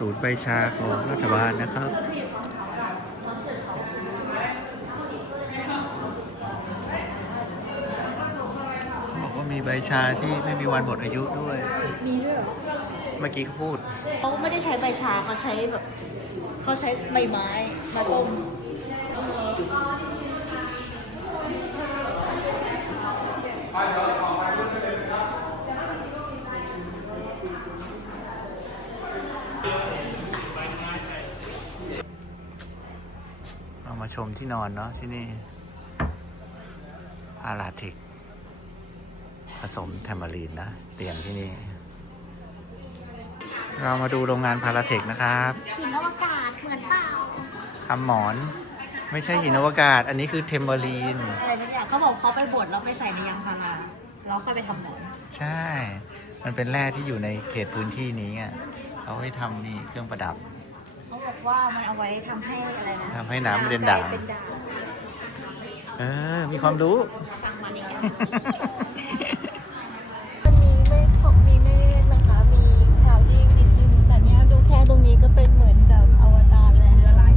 ศูนย์ใบชาของรัฐบาลนะครับเขาบอกว่ามีใบชาที่ไม่มีวันหมดอายุด้วย มีด้วยเหรอเมื่อกี้เขาพูด เขาไม่ได้ใช้ใบชาเขาใช้แบบเขาใช้ใบไม้มาต้ม เรามาชมที่นอนเนาะที่นี่อาราเทคผสมแทมเบอรีนนะเตียงที่นี่ เรามาดูโรงงานพาราเทคนะครับหินอวกาศเหมือนเปล่าทำหมอน ไม่ใช่หินอวกาศ อันนี้คือเทมเบอรีน อะไรสักอย่างเขาบอกเขาไปบดแล้วไปใส่ในยางพาราแล้วก็ไปทำหมอนใช่ มันเป็นแร่ที่อยู่ในเขตพื้นที่นี้อะเขาให้ทำนี่เครื่องประดับเขาบอก ว่ามันเอาไว้ทำให้อะไรนะทำให้น้ำเป็นด่างเป็นด่าง เออ มีความรู้ ฟังมาเนี่ย วันนี้ไม่ของมีไม่เล่นนะคะ มีข่าวดีนิดนึงแต่เนี้ยดูแค่ตรงนี้ก็เป็นเหมือนกับอวตารแล้วละลาย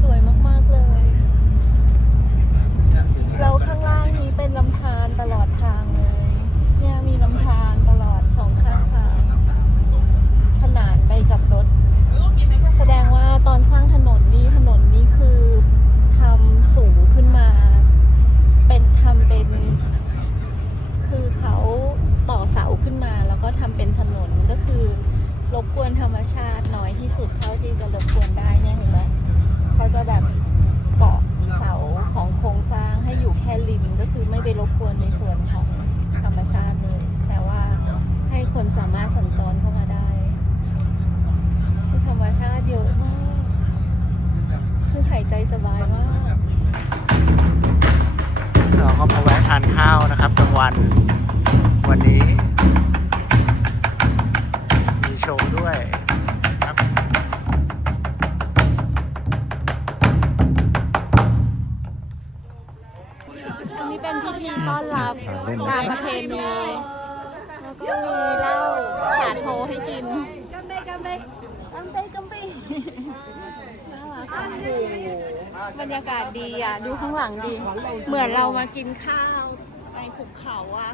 สวยมาก ๆ เลย เราข้างล่างนี้เป็นลำธารตลอดทางเลย เนี่ยมีลำธารตลอดสองข้างทางขนานไปกับรถ แสดงว่าตอนสร้างถนนนี่ถนนนี้คือทำสูงขึ้นมา เป็นทำเป็น คือเขาต่อเสาขึ้นมาแล้วก็ทำเป็นถนนก็คือรบกวนธรรมชาติน้อยที่สุดเท่าที่จะรบกวนได้เนี่ยเห็นไหมเขาจะแบบเกาะเสาของโครงสร้างให้อยู่แค่ริมก็คือไม่ไปรบกวนในส่วนของธรรมชาติเลย แต่ว่าให้คนสามารถสัญจรเข้ามาได้คือธรรมชาติเยอะมาก คือหายใจสบายมาก เราก็มาแวะทานข้าวนะครับกลางวันวันนี้ มีโชว์ด้วยครับอันนี้เป็นพิธีต้อนรับตามประเพณีแล้วก็มีเหล้าสาโทให้กินกัมเบกัมเบกัมเบกัมเบน่ารักอะบรรยากาศดีอะ ดูข้างหลังดี เหมือนเรามากินข้าวในภูเขา อะ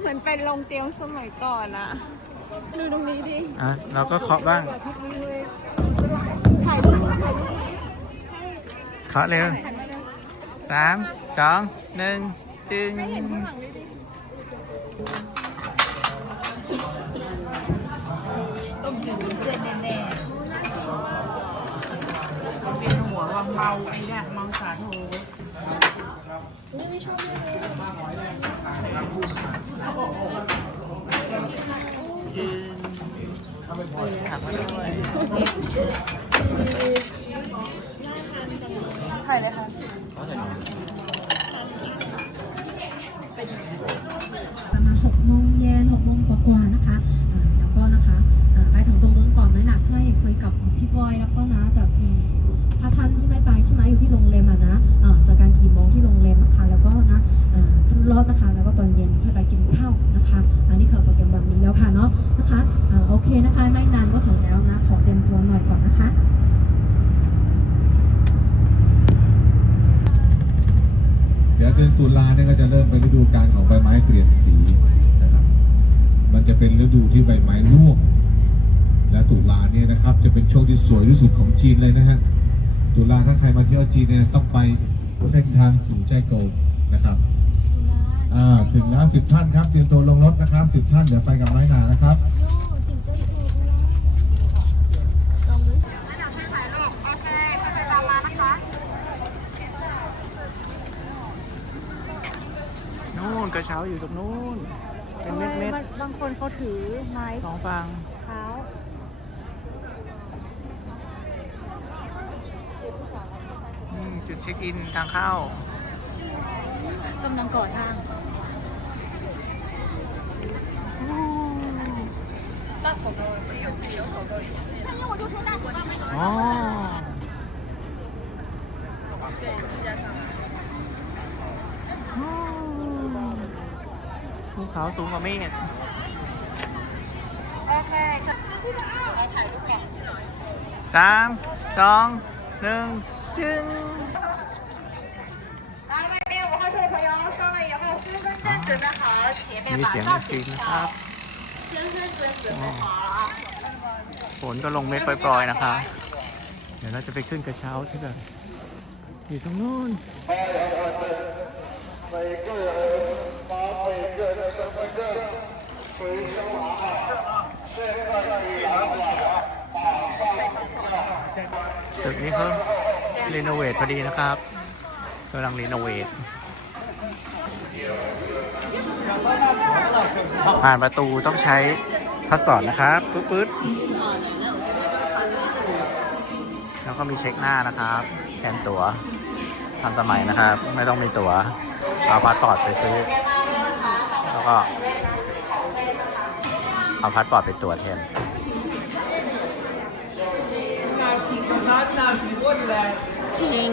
เหมือนเป็นโรงเตียงสมัยก่อนอะดูตรงนี้ดิ อะเราก็เคาะบ้างถ่ายรูปถ่ายรูปเคาะเร็วสามสองหนึ่งจึง ให้เห็นข้างหลังด้วยดิ ต้มจืดเส้นแน่ เป็นหัววังเมาไอ้เนี่ยมังสาโท จึงขับมาด้วย ถ่ายเลยค่ะ ประมาณหกโมงเย็นหกโมงกว่าๆนะคะอ่าแล้วก็นะคะเอ่อไปถึงตรงนู้นก่อนนะนะเพื่อคุยกับพี่บอยแล้วก็นะจะมีถ้าท่านที่ไม่ไปใช่ไหมอยู่ที่โรงแรมอะนะเอ่อเจอกันกี่โมงที่โรงแรมนะคะ แล้วก็นะเอ่อท่านรอบนะคะ แล้วก็ตอนเย็นค่อยไปกินข้าวนะคะ อันนี้คือโปรแกรมวันนี้แล้วค่ะเนาะนะคะ เอ่อโอเคนะคะ ไม่นานก็ถึงแล้วนะ ขอเตรียมตัวหน่อยก่อนนะคะเดี๋ยวเดือนตุลาเนี่ยก็จะเริ่มเป็นฤดูกาลของใบไม้เปลี่ยนสีนะครับ มันจะเป็นฤดูที่ใบไม้ร่วง และตุลาเนี่ยนะครับ จะเป็นช่วงที่สวยที่สุดของจีนเลยนะฮะ ตุลาถ้าใครมาเที่ยวจีนเนี่ยต้องไปเส้นทางสู่ใจโกวนะครับ อ่า ถึงแล้วสิบท่านครับ เตรียมตัวลงรถนะครับสิบท่านเดี๋ยวไปกับน้อยหนานะครับ นู่นกระ เช้าอยู่ตรงนู้น เป็นเม็ดเม็ดบางคนเขาถือไม้ๆสองฟังเท้านี่จุดเช็คอินทางเข้ากำลังก่อสร้างอ๋อภูเขาสูงกว่าเมฆโอเคสามสองหนึ่งจึงมีเสียงดนตรีนะครับฝนก็ลงเม็ดปล่อยๆนะคะ เดี๋ยวเราจะไปขึ้นกระเช้าที่แบบอยู่ตรงนู้น ตึกนี้เขารีโนเวทพอดีนะครับกำลังรีโนเวทผ่านประตูต้องใช้พาสปอร์ตนะครับปึ๊บปึ๊ดแล้วก็มีเช็คหน้านะครับแทนตั๋วทันสมัยนะครับ ไม่ต้องมีตั๋ว เอาพาสปอร์ตไปซื้อ แล้วก็เอาพาสปอร์ตไปตรวจแทน จริง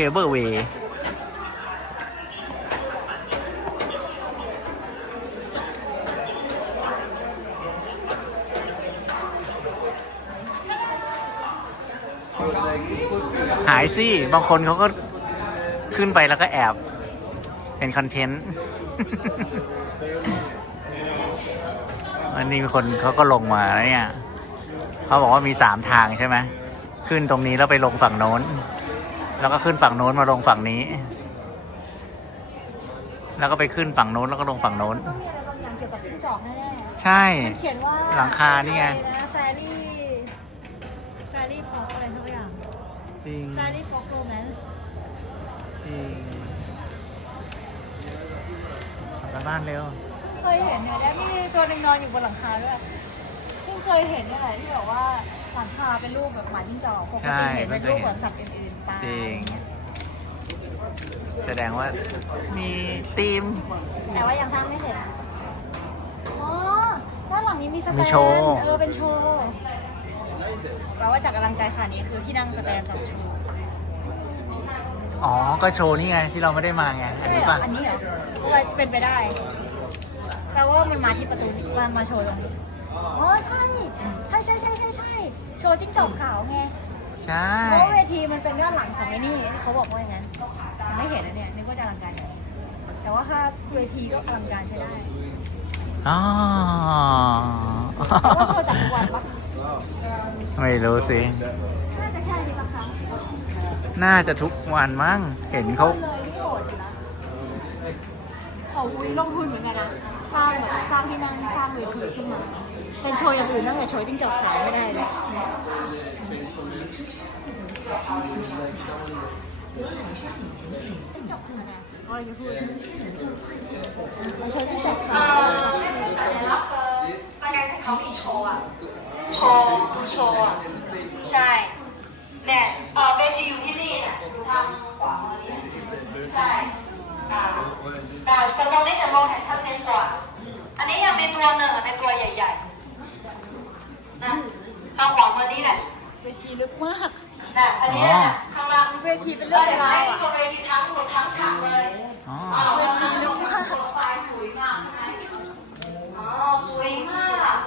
เคเบิลเวย์หายสิ บางคนเขาก็ขึ้นไปแล้วก็แอบ เป็นคอนเทนต์วันนี้มีคนเขาก็ลงมาแล้วเนี่ย เขาบอกว่ามีสามทางใช่ไหม ขึ้นตรงนี้แล้วไปลงฝั่งโน้น แล้วก็ขึ้นฝั่งโน้นมาลงฝั่งนี้ แล้วก็ไปขึ้นฝั่งโน้นแล้วก็ลงฝั่งโน้นต้องมีอะไรบางอย่างเกี่ยวกับจิ้งจอกแน่ใช่ ๆมันเขียนว่าหลังคานี่ไง แฟรี่แฟรี่ฟอกอะไรสักอย่างจริงแฟรี่ฟอกโรแมนซ์จริงกลับบ้านเร็ว เคยเห็นเนี่ยแล้วมีตัวหนึงนอนอยู่บนหลังคาด้วยเพิ่งเคยเห็นเนี่ยแหละที่แบบว่าหลังคาเป็นรูปแบบหมาจิ้งจอกปกใช่ติเห็นเป็นรูปเพิ่งเคยเห็นเหมือนสัตว์อื่นๆ ตายจริง แสดงว่ามีธีม แต่ว่ายังสร้างไม่เสร็จอ๋อด้านหลังนี้มีสแตนมีโชว์ เออเป็นโชว์แปลว่าจากกำลังใจขานี้คือที่นั่งสแตนสองโชว์อ๋อ ก็โชว์นี่ไงที่เราไม่ได้มาไงอันใช่นี้เหรอป่ะอันนี้เหรอเออเป็นไปได้แปลว่ามันมาที่ประตูนี้มามาโชว์ตรงนี้อ๋อใช่ใช่ใช่ใช่ใช่ใช่โชว์จิ้งจอกขาวไง ใช่ เพราะว่าเวทีมันเป็นด้านหลังของไอ้นี่เขาบอกว่าอย่างนั้นไม่เห็นนะเนี่ยนึกว่าจะอลังการใหญ่แต่ว่าถ้าเวทีก็อลังการใช้ได้อ๋อแต่ว่าโชว์จักรวาลปะไม่รู้สิ น่าจะแค่นี้ปะคะน่าจะทุกวันมั้ง เห็นเขาเลยนี่โหดอยู่นะเขาอุ้ยลงทุนเหมือนกันนะสร้างแบบสร้างที่นั่งสร้างเวทีขึ้นมา เป็นโชว์อย่างอื่นนอกจากโชว์จิ้งจอกขาวไม่ได้เลย เอ่อไม่ใช่สัญลักษณ์เออบันไดที่เขามีโชว์อะ โชว์ดูโชว์อะ ใช่เนี่ยเออเวทีอยู่ที่นี่น่ะอยู่ทางขวามือนี่ใช่อ่าแต่จะมองได้แต่มองเห็นชัดเจนกว่า อันนี้ยังเป็นตัวเหนอเป็นตัวใหญ่ๆนะทางขวามือนี่แหละดีลึกมาก นะอันนี้เนี่ยข้างล่างเวทีเป็นเรื่องใบเป็นไม้ราวนี่อะตัวเวทีทั้งหมดทั้งฉากเลยอ๋ออ๋อเวทีลึกมากโปรไฟล์สวยมากใช่ไหมอ๋อสวยมาก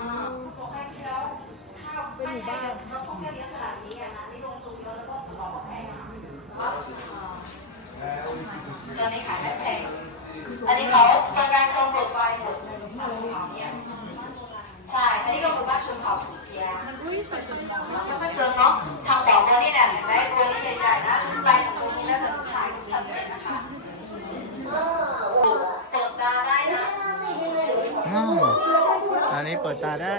อ่าบอกให้แล้วถ้าไม่ใช่ถ้าพวกแค่เลี้ยงขนาดนี้อะนะนี่ลงทุนเยอะแล้วก็บอกแพงอะว่าเอ่อเรื่องนี้ขายไม่แพงอันนี้เขาการการเครื่องโปรไฟล์หมดชาวเขาเนี่ยใช่อันนี้ก็คือบ้านชนเผ่าถูกเจียแล้วก็เจอเนาะทางขวามื เปิดตาได้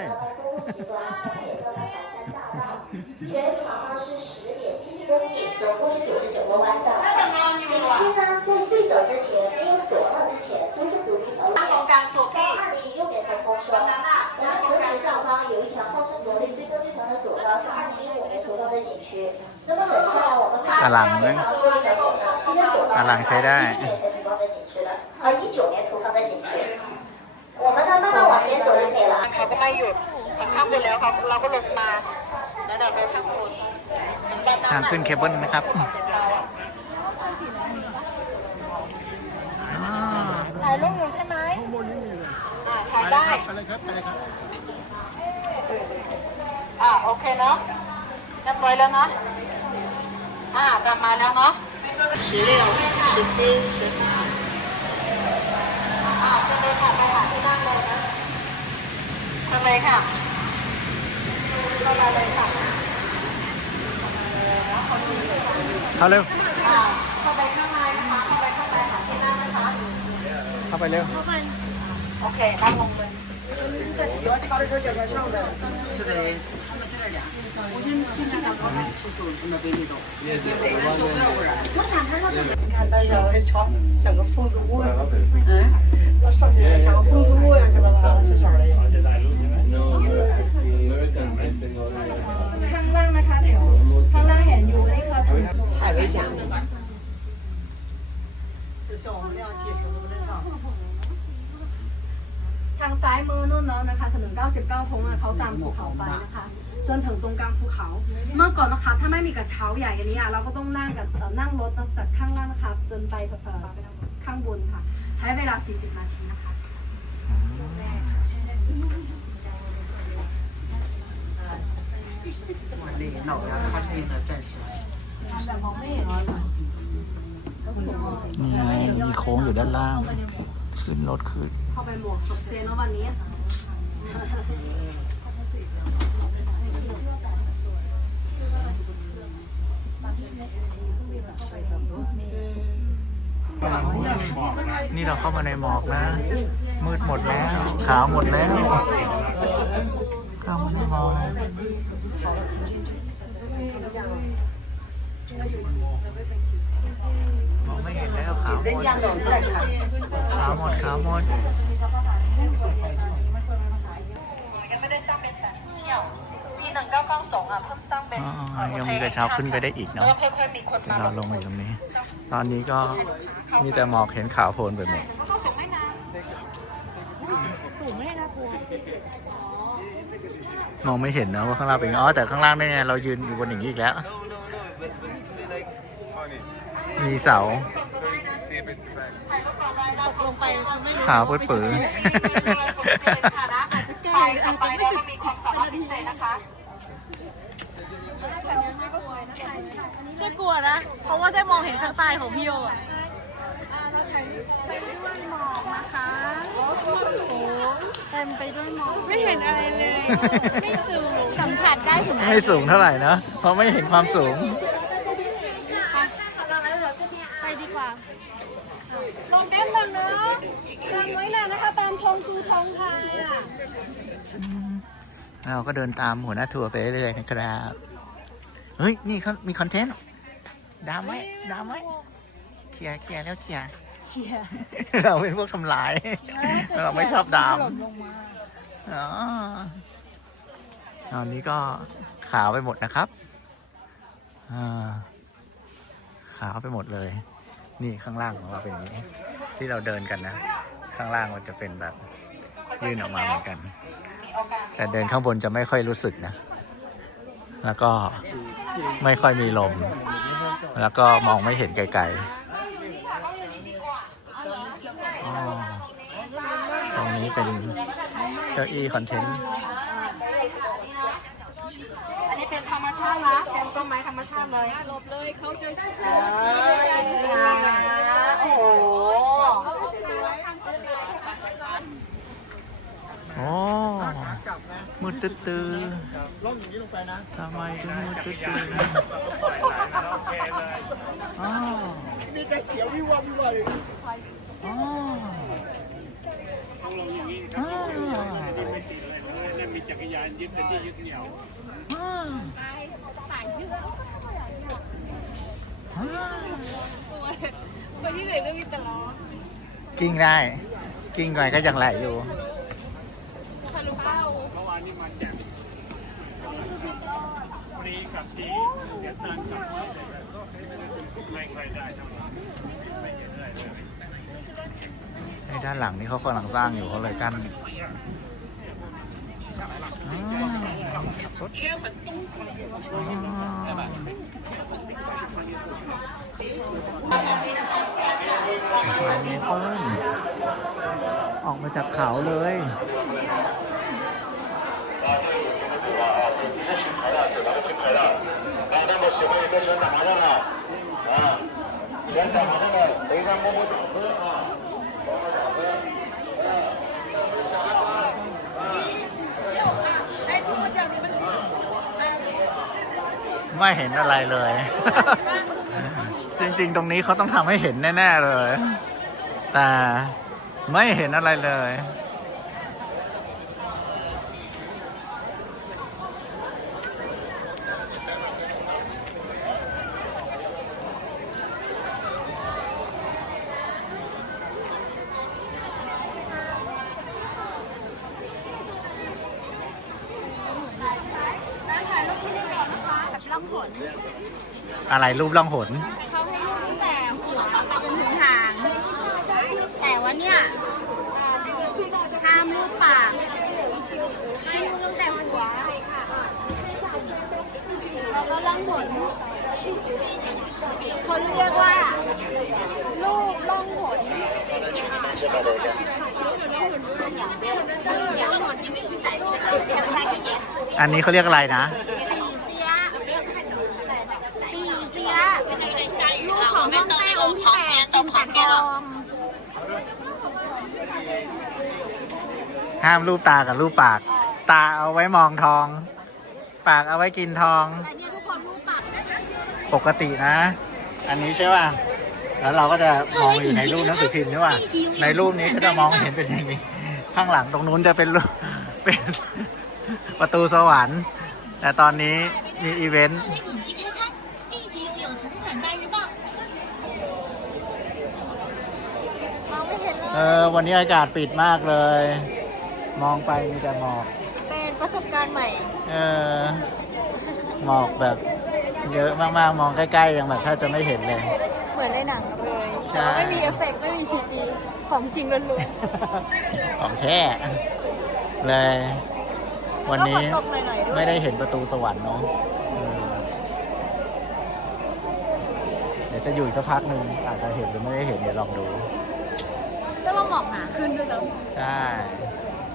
全长呢是十点七十公里，总共是九十九个弯道。 ถ้าจะนอนอยู่ 景 อ่ะ 区呢，在最早之前没有锁道之前，都是阻力条 ตั้งตรง 件。 กลางสุด 到 พี่ 二零一六年才封车 ตรงนั้นอ่ะ 然后头顶上方有一条号称国内最多最长的索道，是二零一五年投到的景区。那么本次呢，我们看 อลังนะอลังใช้ เขาก็ไม่หยุดถึงข้างบนแล้วเขาเราก็ลงมาแล้วเดี๋ยวเราข้างบนด้านหน้า ทางขึ้นเคเบิลนะครับ เราอะ อ่า ถ่ายรูปอยู่ใช่ไหมอ่าถ่ายได้อ่าโอเคเนาะเรียบร้อยแล้วเนาะอ่ากลับมาแล้วเนาะ十六十七อ่าเชิญเลยค่ะไปหาที่นั่งเลยนะ เชิญเลยค่ะเข้ามาเลยค่ะ เข้าเร็ว อ่าเข้าไปข้างในนะคะเข้าไปข้างในหาที่นั่งนะคะ เข้าไปเร็ว โอเคนั่งลงเลย 是的，我先现在刚刚去做什么给你都，做不了不然。像个疯子舞一样，嗯，那上面像个疯子舞一样，晓得吧？小小的。 ข้างล่างนะคะแถวข้างล่างเห็นอยู่นี่คือถนน 太危险了。就像我们这样技术都不能上。 ทางซ้ายมือนู่นเนาะนะคะถนน 99พงอ่ะเขาตามภูเขาไปนะคะ จนถึงตรงกลางภูเขา เมื่อก่อนนะคะ ถ้าไม่มีกระเช้าใหญ่อันนี้อ่ะเราก็ต้องนั่งกับเอ่อนั่งรถจากข้างล่างนะคะเดินไปเอ่อข้างบนค่ะ ใช้เวลา 40 นาทีนะคะ 我这脑袋卡成的战士。 นี่ไงมีโค้งอยู่ด้านล่าง ขึ้นรถขึ้น เข้าไปหมวกกับเซนว่าวันนี้ นี่เราเข้ามาในหมอกนะ มืดหมดแล้ว ขาวหมดแล้ว เข้ามาในหมอก มองไม่เห็นแล้วขาวหมดขาวหมดขาวหมดยังไม่ได้สร้างเป็นสถานที่เที่ยวปีหนึ่งเก้าเก้าสองอะเพิ่มสร้างเป็นยังมียกระเช้าขึ้นไปได้อีกเนาะเราลงมาตรงนี้ ตอนนี้ก็มีแต่หมอกเห็นขาวโพลนไปหมดก็ต้องส่งไม่นาน มองไม่เห็นนะว่าข้างล่างเป็นไงอ๋อแต่ข้างล่างนี่ไงเรายืนอยู่บนอย่างนี้อีกแล้ว มีเสาถ่ายรูปก่อนไว้เราลงไปขาวเปื้อนปื้อไปต่อไปแล้วก็มีความสามารถพิเศษนะคะเจ๊กลัวนะ เพราะว่าเจ๊มองเห็นข้างใต้ของพี่โยอะ เต็มไปด้วยหมอกไม่เห็นอะไรเลย ไม่สูง สัมผัสได้ถึงไม่สูงเท่าไหร่นะ เพราะไม่เห็นความสูง ไปดีกว่าลงเบี้ยบังเนาะจำไว้นะนะคะตามธงคือธงไทยอะเราก็เดินตามหัวหน้าทัวร์ไปเรื่อยๆนะครับ เฮ้ย นี่เขามีคอนเทนต์ดามไว้ดามไว้เคลียร์เคลียร์แล้วเคลียร์ เชียร์เราเป็นพวกทำลาย เราไม่ชอบดามอ๋อตอนนี้ก็ขาวไปหมดนะครับอ่าขาวไปหมดเลย นี่ข้างล่างของเราเป็นอย่างนี้ ที่เราเดินกันนะ ข้างล่างมันจะเป็นแบบยื่นออกมาเหมือนกัน แต่เดินข้างบนจะไม่ค่อยรู้สึกนะ แล้วก็ไม่ค่อยมีลม แล้วก็มองไม่เห็นไกลๆอ๋อ ตรงนี้เป็นเก้าอี้คอนเทนต์อันนี้เป็นธรรมชาตินะเป็นต้นไม้ธรรมชาติเลยหลบเลยเขาจะช้าโอ้โหโอ้มืดตื้อตื้อล่องอย่างนี้ลงไปนะทำไมถึงมืดตื้อตื้ออ๋อมีแต่เสียววิววิวเลย อ๋ออ๋อมีจักรยานยึดเป็นที่ยึดเหนี่ยวสายเชือกไปที่ไหนก็มีแต่ล้อกิ้งได้ กิ้งไปก็ยังไหลอยู่ทะลุเป้าอนี่ด้า นหลังนี่เขากำลังสร้างอยู่เขาเลยกั้นอ่าขับรถอ่าเมเปิ้ลออกมาจากเขาเลย ไม่เห็นอะไรเลย จริง ๆ ตรงนี้เขาต้องทำให้เห็นแน่ ๆ เลย แต่ไม่เห็นอะไรเลย อะไรรูปล่องหนเขาให้ลูกตั้งแต่หัวไปจนถึงหาง แต่ว่าเนี่ยห้ามลูกปากให้ลูกตั้งแต่หัวแล้วก็ล่องหนคนเรียกว่าลูกล่องหนอันนี้เขาเรียกอะไรนะ ปีเสียปีเสียลูกของห้องใต้องค์ที่แปดกินแต่ทองห้ามรูปตากับรูปปาก ตาเอาไว้มองทอง ปากเอาไว้กินทอง แต่เนี่ยทุกคนลูกปากปกตินะ อันนี้ใช่ป่ะ แล้วเราก็จะมองอยู่ในรูปหนังสือพิมพ์ใช่ป่ะ ในรูปนี้ก็จะมองเห็นเป็นอย่างนี้ ข้างหลังตรงนู้นจะเป็นรูปเป็นประตูสวรรค์ แต่ตอนนี้มีอีเวนต์ องไม่เห็นเลยเออ วันนี้อากาศปิดมากเลย มองไปมีแต่หมอก เป็นประสบการณ์ใหม่ เออ หมอกแบบเยอะมากๆ มองใกล้ๆ ยังแบบแทบจะไม่เห็นเลย เหมือนในหนังเลยใช่ไม่มีเอฟเฟกต์ไม่มีซีจีของจริงล้วนของแท้เลย ๆวันนี้ก็ฝตกหน่อยๆด้วยไม่ได้เห็นประตูสวรรค์เนาะเออเดี๋ยวจะอยู่อีกสักพักหนึ่งอาจจะเห็นหรือไม่ได้เห็นเดี๋ยวลองดู จะว่าหมอกหนาขึ้นด้วยซ้ใช่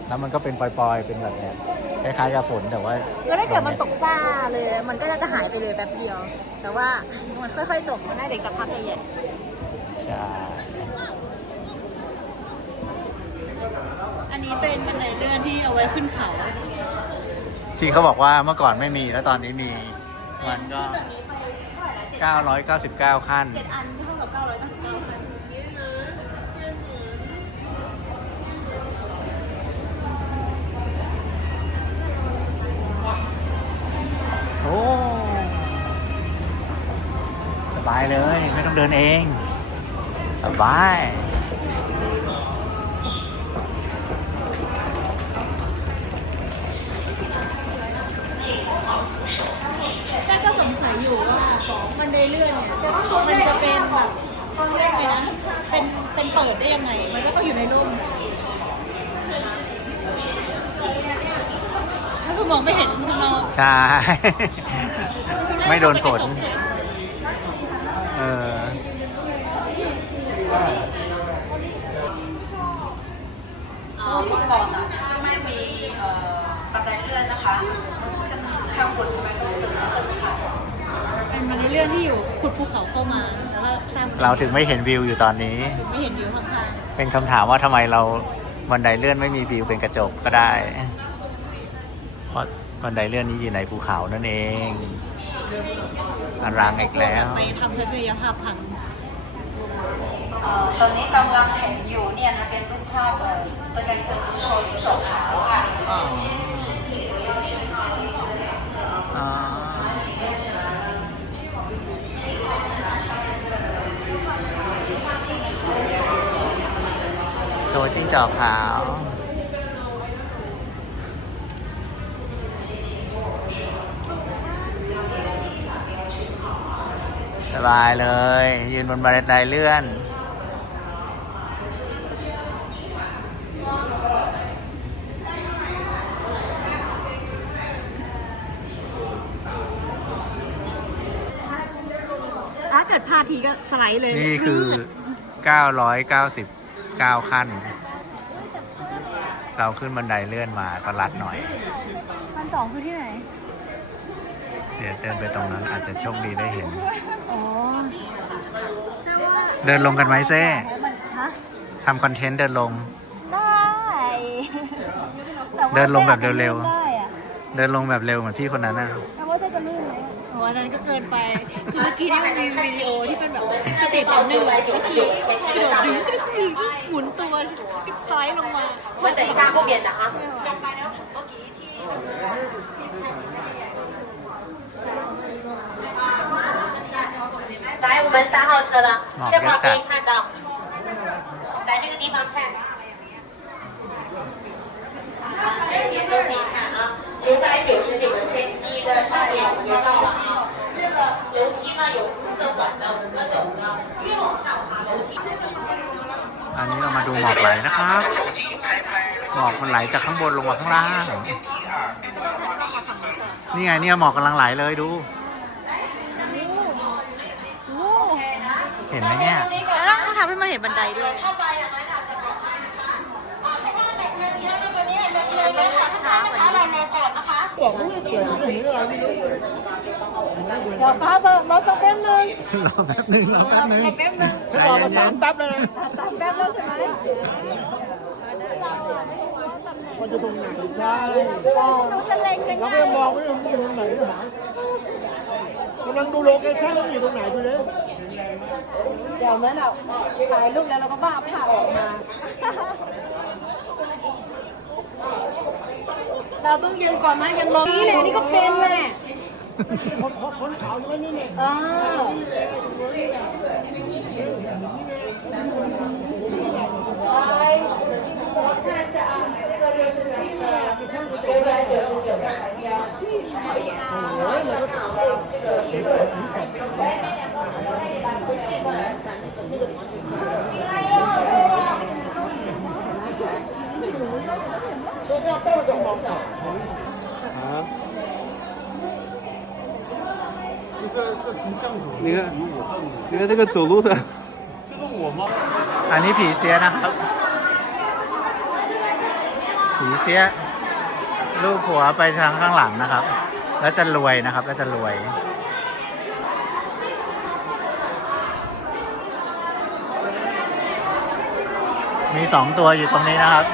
แล้วมันก็เป็นปล่อยๆ เป็นแบบเนี้ยคล้ายๆกับฝนแต่ว่าำแล้วถ้าเกิดมันตกซ่าเลย มันก็จะหายไปเลยแป๊บเดียว แต่ว่ามันค่อยๆตกมันน่าจะอีกสักพักใหญ่ใช่ๆอันนี้เป็นบันไดเลื่อนที่เอาไว้ขึ้นเขาที่เขาบอกว่าเมื่อก่อนไม่มีแล้วตอนนี้มี มันก็ 999 ขั้น เจ็ดอันเท่ากับเก้าร้อยเก้าสิบเก้าคัน โอ้ สบายเลย ไม่ต้องเดินเองสบายแม่ก็สงสัยอยู่ว่าบันไดเลื่อนเนี่ยมันจะเป็นแบบเรียกไงนะเป็นเป็นเปิดได้ยังไง มันก็ต้องอยู่ในร่มถ้าคุณมองไม่เห็นข้างนอกใช่ ไม่โดนฝน เออ เอ่อเมื่อก่อนนะถ้าไม่มีเอ่อบันไดเลื่อนนะคะข้างบนใช่ไหมต้องตึงขึ้นค่ะเป็นบันไดเลื่อนที่อยู่ขุดภูเขาเข้ามาแล้วก็สร้างเราถึงไม่เห็นวิวอยู่ตอนนี้ ถึงไม่เห็นวิวข้างเป็นคำถามว่าทำไมเราบันไดเลื่อนไม่มีวิวเป็นกระจกก็ได้เพราะบันไดเลื่อนนี้อยู่ในภูเขานั่นเองอรังอีกแล้วๆไปทำทัศนียภาพพัง เอ่อตอนนี้กำลังเห็นอยู่เนี่ยนะเป็นรูปภาพเอ่อตัวการ์ตูนโชว์จิ้งจกขาวค่ะอ๋ออ๋อโชว์จิ้งจอกขาว สบายเลย ยืนบนบันไดเลื่อนถ้าเกิดพาทีก็สไลด์เลยนี่คือ 999 ขั้น เราขึ้นบันไดเลื่อนมาก็รัดหน่อย พันสองคือที่ไหน เดินไปตรงนั้นอาจจะโชคดีได้เห็นเดินลงกันไหมเซ่ทำคอนเทนต์เดินลง ได้เดินลงแบบเร็วๆเดินลงแบบเร็วเหมือนพี่คนนั้นนะแต่ว่าเจ๊จะลื่นไหมโอ้อันนั้นก็เกินไป คือเมื่อกี้นี่มันมีวิดีโอที่เป็นแบบสเตจแบบหนึ่งก็คือกระโดดดึงกระดึงหมุนตัวคล้ายลงมา มันจะอีกาพวกเบีนนะคะ ไม่ไเมื่อกี้ที่ที่ 们三号车了，这旁边看到，来这个地方看。啊，这边都可以看啊，九百九十九个电梯的上面已经到了啊。这个楼梯呢有四个缓的，五个陡的，越往上爬楼梯。 อันนี้เรามาดูหมอกไหลนะครับ หมอกมันไหลจากข้างบนลงมาข้างล่าง นี่ไงเนี่ยหมอกกำลังไหลเลยดู เห็นไหมเนี่ยแล้วต้องทำให้มันเห็นบันไดด้วย เดี๋ยวฟ้าเบอร์รอสักแป๊บนึงรอแป๊บนึงรอแป๊บนึงแป๊บนึงรอประสานแป๊บเลยนะสามแป๊บแล้วใช่ไหมมันจะตรงไหนใช่หนูจะเล็งยังเราไงก็ยังมองไม่รู้มันอยู่ตรงไหนหา กำลังดูโลเคชั่นว่ามันอยู่ตรงไหนดูเลยเดี๋ยวนั้นอะถ่ายรูปแล้วเราก็บ้าผ้าออกมา เราต้องยืนก่อนไหมยังลงนี่แหละนี่ก็เป็นแหละคนคนขาวอยู่ไว้นี่เนี่ย อ่า 你看，你看这个走路的， อันนี้ผีเสียนะครับ ผีเสียลูกหัวไปทางข้างหลังนะครับ แล้วจะรวยนะครับ แล้วจะรวย มีสองตัวอยู่ตรงนี้นะครับ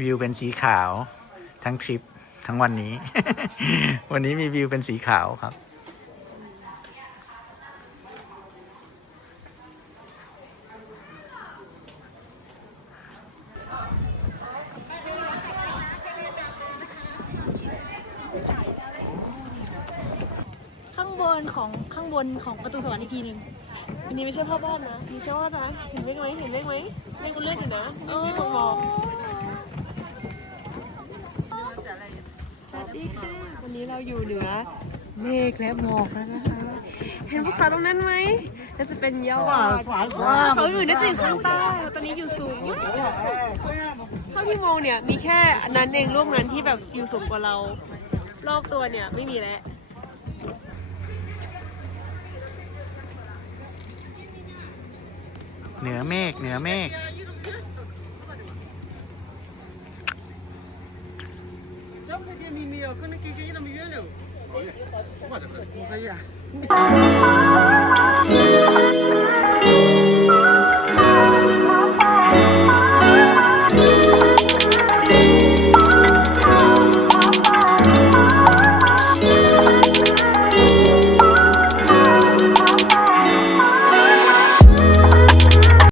วิวเป็นสีขาว ทั้งทริปทั้งวันนี้ วันนี้มีวิวเป็นสีขาวครับ ข้างบนของข้างบนของประตูสวรรค์อีกทีหนึ่งอันนี้ไม่ใช่พ่อบ้านนะมีชื่อว่านะเห็นเลขไหมเห็นเลขไหมเลขบนเลื่อยู่นะมีคนมองสวัสดีค่ะ วันนี้ เราอยู่เหนือเมฆและหมอกแล้วนะคะ เห็นภูเขาตรงนั้นไหมน่าจะเป็นยอดเขาอื่นน่าจะอยู่ข้างใต้ตอนนี้อยู่สูงมากเท่าที่มองเนี่ยมีแค่อันนั้นเองรูปนั้นที่แบบอยู่สูงกว่าเรา รอบตัวเนี่ยไม่มีแล้วเหนือเมฆเหนือเมฆ 小不点，给米米要可能给给一那么远喽。可以，我马上可以，我。